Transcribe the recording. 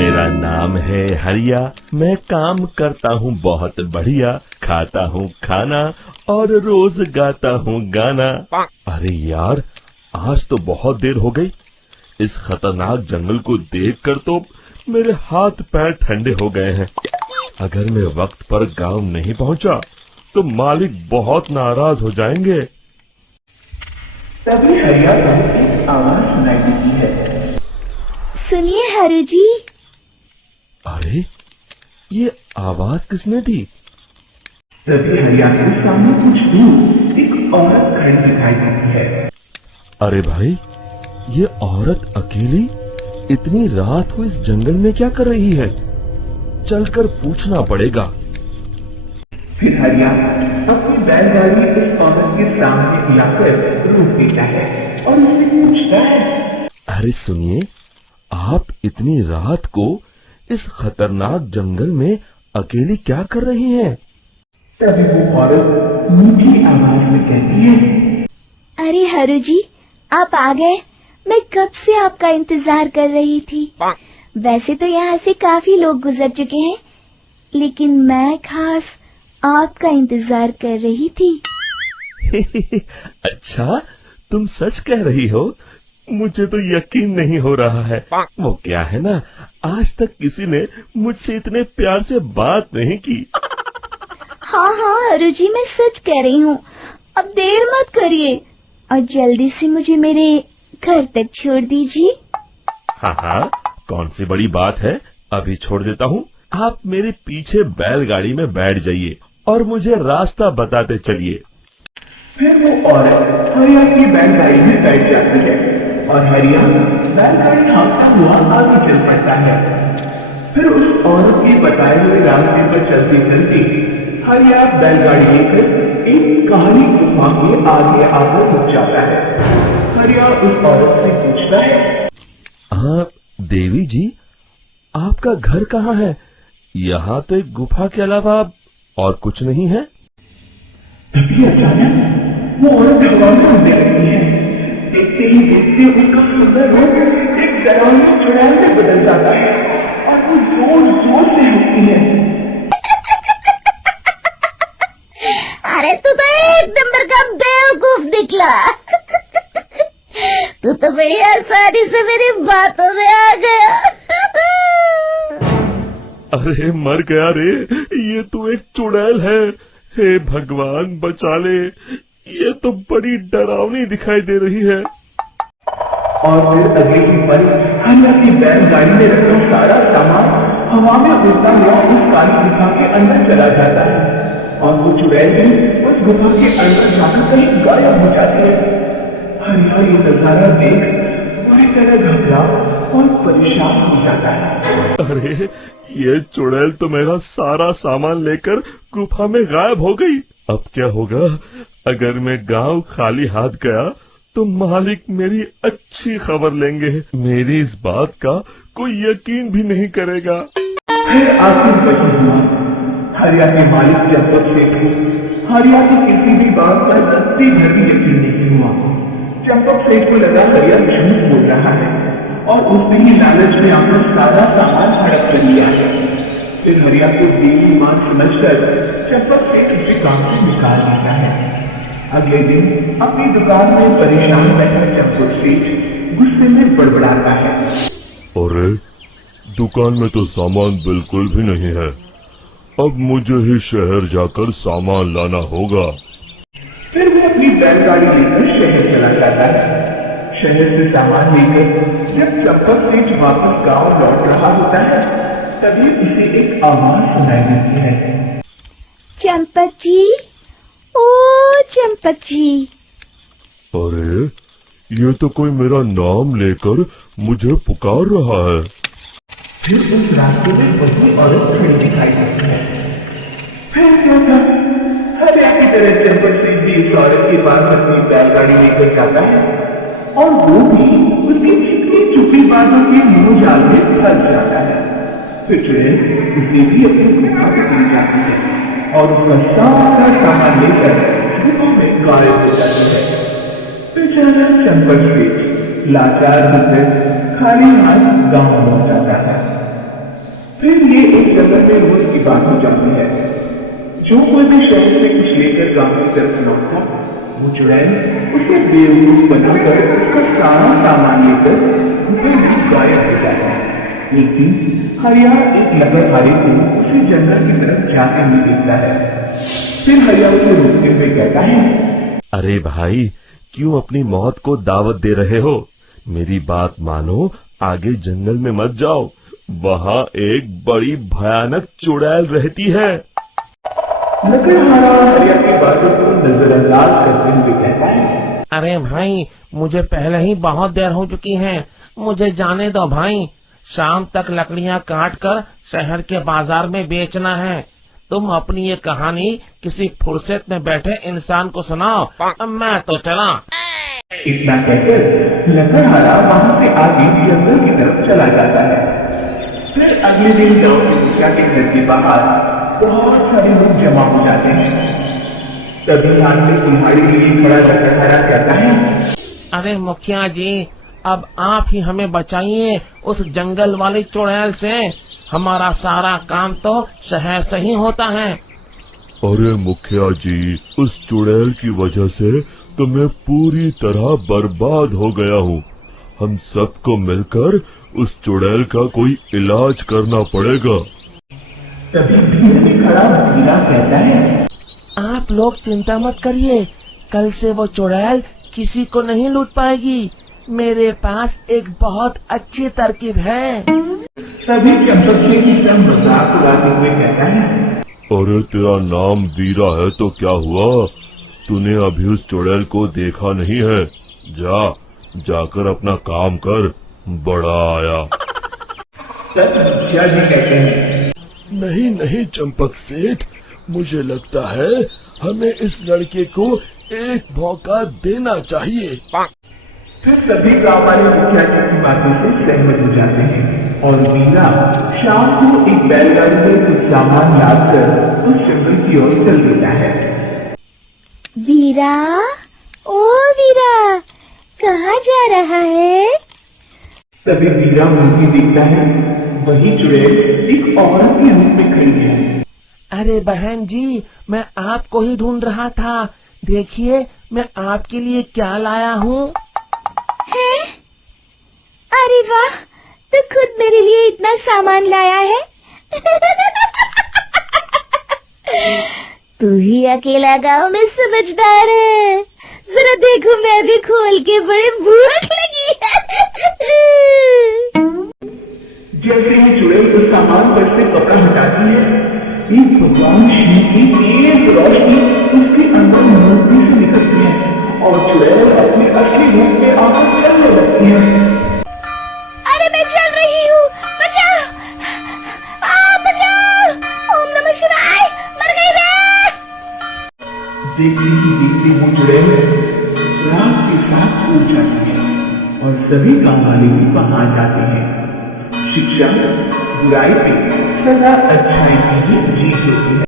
मेरा नाम है हरिया, मैं काम करता हूँ बहुत बढ़िया, खाता हूँ खाना और रोज गाता हूँ गाना। अरे यार, आज तो बहुत देर हो गई। इस खतरनाक जंगल को देखकर तो मेरे हाथ पैर ठंडे हो गए हैं। अगर मैं वक्त पर गांव नहीं पहुंचा तो मालिक बहुत नाराज हो जाएंगे। तभी हरिया को एक आवाज सुनाई देती है। सुनिए हरु जी। अरे, ये आवाज किसने दी? तभी हरिया के सामने कुछ दूर एक औरत खड़ी दिखाई देती है। अरे भाई, ये औरत अकेली इतनी रात को इस जंगल में क्या कर रही है? चलकर पूछना पड़ेगा। फिर हरिया अपनी बैलगाड़ी उस औरत के सामने लाकर रोक देता है और उससे पूछता है, अरे सुनिए, आप इतनी रात को इस खतरनाक जंगल में अकेली क्या कर रही हैं? तभी वो औरत मीठी आवाज में कहती है, अरे हरु जी, आप आ गए। मैं कब से आपका इंतजार कर रही थी। वैसे तो यहाँ से काफी लोग गुजर चुके हैं, लेकिन मैं खास आपका इंतजार कर रही थी। अच्छा, तुम सच कह रही हो? मुझे तो यकीन नहीं हो रहा है। वो क्या है ना, आज तक किसी ने मुझसे इतने प्यार से बात नहीं की। हाँ हाँ हरु जी, मैं सच कह रही हूँ। अब देर मत करिए और जल्दी से मुझे मेरे घर तक छोड़ दीजिए। हाँ हाँ, कौन सी बड़ी बात है, अभी छोड़ देता हूँ। आप मेरे पीछे बैलगाड़ी में बैठ जाइए और मुझे रास्ता बताते चलिए। फिर वो औरत हरिया की बैलगाड़ी में बैठ जाती है और हरिया बैलगाड़ी हाँकता हुआ आगे चल पड़ता है। फिर उस औरत के बताए हुए रास्ते पर चलते चलते हरिया बैलगाड़ी लेकर एक काली गुफा के आगे आकर रुक जाता है। हरिया उस औरत से पूछता है, हाँ देवी जी, आपका घर कहाँ है? यहाँ तो एक गुफा के अलावा और कुछ नहीं है। तभी अचानक वो औरत हवा में उड़ने लगती है। देखते ही देखते उनका सुंदर रूप एक डरावनी चुड़ैल में बदल जाता है और वो जोर जोर से हंसती है। अरे तू तो एक नंबर का बेवकूफ निकला। तू तो बड़ी आसानी से मेरी बातों में आ गया। अरे मर गया रे, ये तो एक चुड़ैल है। हे भगवान बचा ले, ये तो बड़ी डरावनी दिखाई दे रही है। और फिर अगले ही पल हरिया की बैलगाड़ी में रखा सारा सामान हवा में उड़ता हुआ उस काली गुफा के अंदर चला जाता है और वो चुड़ैल भी उस गुफा के अंदर जाकर कहीं गायब हो जाती है। हरिया ये नजारा देख बुरी तरह घबरा और परेशान हो जाता है। अरे, ये चुड़ैल तो मेरा सारा सामान लेकर गुफा में गायब हो गई। अब क्या होगा? अगर मैं गांव खाली हाथ गया तो मालिक मेरी अच्छी खबर लेंगे। मेरी इस बात का कोई यकीन भी नहीं करेगा। फिर आखिर वही हुआ। हरिया के मालिक चंपक सेठ को हरिया की किसी भी बात पर रत्ती भर भी यकीन नहीं हुआ। चंपक सेठ को लगा हरिया झूठ बोल रहा है और उसने ही लालच में आकर सारा सामान हड़प कर लिया है। फिर हरिया को देवी मां समझकर चंपक सेठ उसे काम से निकाल देता है। अगले दिन अपनी दुकान में परेशान बैठा चंपक सेठ गुस्से में बड़बड़ाता है, अरे, दुकान में तो सामान बिल्कुल भी नहीं है। अब मुझे ही शहर जाकर सामान लाना होगा। फिर वो अपनी बैलगाड़ी लेकर शहर चला जाता है। शहर से सामान लेकर जब चंपक सेठ वापस गांव लौट रहा होता है, तभी उसे एक आवाज सुनाई देती है। चंपक जी, ओ चंपक जी। अरे, ये तो कोई मेरा नाम लेकर मुझे पुकार रहा है। फिर उस रास्ते में वही औरत खड़ी दिखाई देती है। फिर क्या था? हरिया की तरह चंपक सेठ भी इस औरत के पास अपनी बैलगाड़ी लेकर जाता है और वो भी उसकी छिपी छुपी बातों के मुंह जाल में फंस जाता है। फिर चुड़ैल उसे भी अपनी गुफा में चली जाती है और उसका सारा सामान लेकर गुफा में गायब हो जाती है। बेचारा चंपक सेठ लाचार होकर खाली हाथ गांव लौट जाता है। जो कोई भी शहर से कुछ लेकर गांव की तरफ लौटता, वो चुड़ैल उसे बेवकूफ बनाकर उसका सारा सामान लेकर धुएं में गायब हो जाता। एक दिन हरिया एक लकड़हारे को उसे जंगल की तरफ जाते हुए देखता है। फिर हरिया उसे रोकते हुए कहता है, अरे भाई, क्यों अपनी मौत को दावत दे रहे हो? मेरी बात मानो, आगे जंगल में मत जाओ, वहाँ एक बड़ी भयानक चुड़ैल रहती है। लकड़हारा हरिया की बातों को नजरअंदाज करते हुए कहता है, अरे भाई, मुझे पहले ही बहुत देर हो चुकी है, मुझे जाने दो भाई। शाम तक लकड़ियाँ काट कर शहर के बाजार में बेचना है। तुम अपनी ये कहानी किसी फुर्सत में बैठे इंसान को सुनाओ, मैं तो चला। इतना कहकर लकड़हारा वहाँ से आगे जंगल की तरफ चला जाता है। फिर अगले दिन गांव के मुखिया के घर के बाहर बहुत सारे लोग जमा हो जाते हैं। तभी हाथ में कुल्हाड़ी लिए खड़ा लकड़हारा कहता है, अरे मुखिया जी, अब आप ही हमें बचाइए उस जंगल वाली चुड़ैल से। हमारा सारा काम तो शहर से ही होता है। अरे मुखिया जी, उस चुड़ैल की वजह से तो मैं पूरी तरह बर्बाद हो गया हूँ। हम सबको मिलकर उस चुड़ैल का कोई इलाज करना पड़ेगा। तभी भीड़ में खड़ा वीरा कहता है, आप लोग चिंता मत करिए, कल से वो चुड़ैल किसी को नहीं लूट पाएगी। मेरे पास एक बहुत अच्छी तरकीब है। तभी चंपक की तरह मजाक उड़ाते हुए कहता है, अरे तेरा नाम वीरा है तो क्या हुआ? तूने अभी उस चुड़ैल को देखा नहीं है? जाकर अपना काम कर, बड़ा आया। तब मुखिया जी कहते हैं, नहीं चंपक सेठ, मुझे लगता है हमें इस लड़के को एक मौका देना चाहिए। फिर सभी गांव वाले मुखिया जी की बातों से सहमत हो जाते हैं और वीरा शाम को एक बैलगाड़ी में कुछ सामान लादकर उस जंगल की ओर चल देता है। वीरा, ओ वीरा, कहाँ जा रहा है? तभी वीरा मुर्गी देखता है, वही चुड़ैल एक औरत के रूप में खड़ी है। अरे बहन जी, मैं आपको ही ढूंढ रहा था। देखिए, मैं आपके लिए क्या लाया हूँ। है? अरे वाह, तो खुद मेरे लिए इतना सामान लाया है। तू ही अकेला गांव में समझदार है। जरा देखो, मैं भी खोल के, बड़े भूख लगी है। जैसे ही चुड़ैल उस सामान पर से कपड़ा हटाती है, एक भगवान शिव की तेज रोशनी उसके अंदर मूर्ति से निकलती है और चुड़ैल अपने असली रूप में आकर चलने लगती है। अरे मैं चल रही हूँ, बचाओ, बचाओ, ओम नमः शिवाय, मर गई मैं। देखते ही देखते वो चुड़ैल रात के साथ उड़ जाती है और सभी गांव वाले भी वहां जाते हैं। शिक्षा बुराई पे सदा अच्छाई की ही जीत होती है।